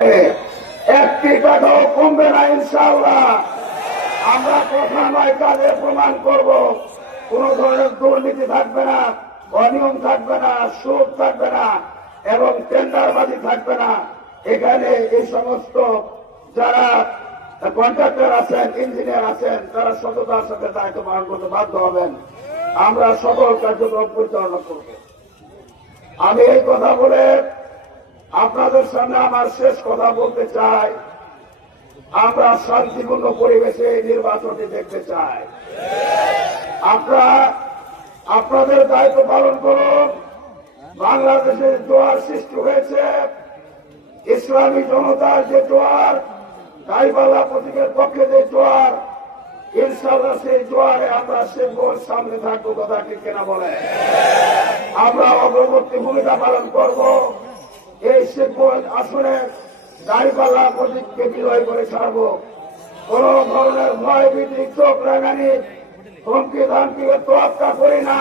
একটি টাকাও কমবে না ইনশাআল্লাহ। আমরা কথা নয় কাজে প্রমাণ করব। কোন ধরনের দুর্নীতি থাকবে না, অনিয়ম থাকবে না, সুদ থাকবে না এবং টেন্ডারবাজি থাকবে না। এখানে এই সমস্ত যারা কন্ট্রাক্টর আছেন, ইঞ্জিনিয়ার আছেন, তারা সততার সাথে দায়িত্ব পালন করতে বাধ্য হবেন। আমরা সকল কার্যক্রম পরিচালনা করব। আমি এই কথা বলে আপনাদের সামনে আমার শেষ কথা বলতে চাই, আমরা শান্তিপূর্ণ পরিবেশে এই নির্বাচনটি দেখতে চাই। আপনারা আপনাদের দায়িত্ব পালন করুন। বাংলাদেশের জোয়ার সৃষ্টি হয়েছে, ইসলামী জনতার যে জোয়ার, দাঁড়িপাল্লা প্রতীকের পক্ষে যে জোয়ার, ইনশাআল্লাহ সেই জোয়ারে আমরা শেখবর সামনে থাকবো। কথা ঠিক কিনা বলে? আমরা অগ্রবর্তী ভূমিকা পালন করব। এই শেখবর আসনে দাঁড়িপাল্লা প্রতীককে বিজয় করে ছাড়বো। কোন ধরনের ভয় ভীতি, চোখ রাঙানি, হুমকি ধামকিকে তোয়াক্কা করি না।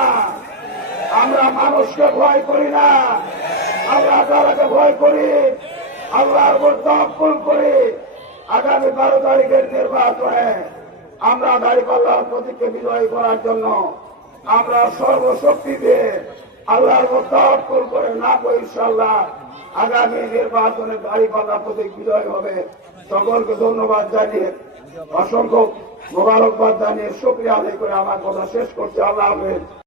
আমরা মানুষকে ভয় করি না, আমরা তারাকে ভয় করি, আল্লাহর উপর তাওয়াক্কুল করি। আগামী 12 তারিখের নির্বাচনে আমরা দাঁড়িপাল্লার প্রতীককে বিজয়ী করার জন্য আমরা সর্বশক্তি দিয়ে আল্লাহর উপর তাওয়াক্কুল করে নামবো ইনশাআল্লাহ। আগামী নির্বাচনে দাঁড়িপাল্লা প্রতীক বিজয় হবে। সকলকে ধন্যবাদ জানিয়ে, অসংখ্য মোবারকবাদ জানিয়ে, শুকরিয়া আদায় করে আমার কথা শেষ করছি। আল্লাহ হাফেজ।